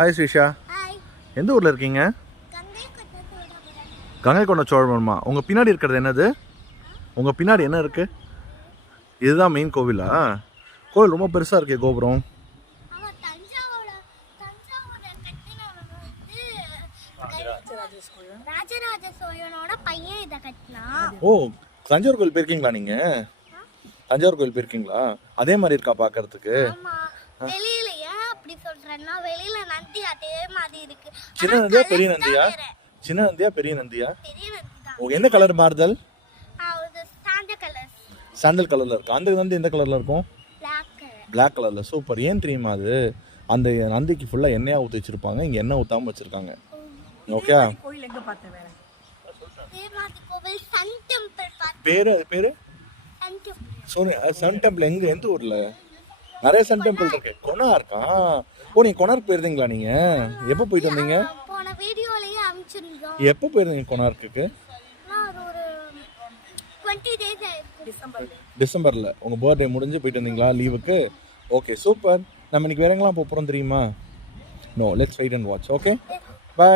Hi Srisha. எந்த ஊரில் இருக்கீங்க? கங்கை கொண்ட சோழபுரமா? உங்கள் பின்னாடி இருக்கிறது என்னது? உங்கள் பின்னாடி என்ன இருக்குது? இதுதான் மெயின் கோவிலா? கோவில் ரொம்ப பெருசாக இருக்கே கோபுரம். ஓ, தஞ்சாவூர் கோவில் போயிருக்கீங்களா நீங்கள்? தஞ்சாவூர் கோவில் போயிருக்கீங்களா? அதே மாதிரி இருக்கா பார்க்கறதுக்கு? சின்ன நந்தியா பெரிய நந்தியா? சின்ன நந்தியா பெரிய நந்தியா? என்ன கலர் மாறுதல்? சாண்டல் கலர்ல இருக்கும். அந்த நந்தி எந்த கலர்ல இருக்கும்? பிளாக் கலர்ல. சூப்பர். ஏன் தெரியுமா அது? அந்த நந்திக்கு ஃபுல்லா எண்ணெயா ஊற்றி வச்சிருப்பாங்க, இங்க எண்ணெய் ஊத்தாம வச்சிருக்காங்க. ஓகே. பேரு பேரு சன் டெம்பிள். எந்த ஊர்ல? நிறைய சன் டெம்பிள் இருக்கு. கொனார்க்கா? ஓ, நீங்க கொனார்க் போயிருந்தீங்களா? நீங்க எப்போ போயிட்டு வந்தீங்க? எப்போ போயிருந்தீங்க கொனார்க்கு? டிசம்பர்ல. உங்க பர்த்டே முடிஞ்சு போயிட்டு வந்தீங்களா லீவுக்கு? Okay, super. நம்ம இன்னைக்கு வேற எங்கெல்லாம் போறோம் தெரியுமா? No, let's wait and watch. Okay, by.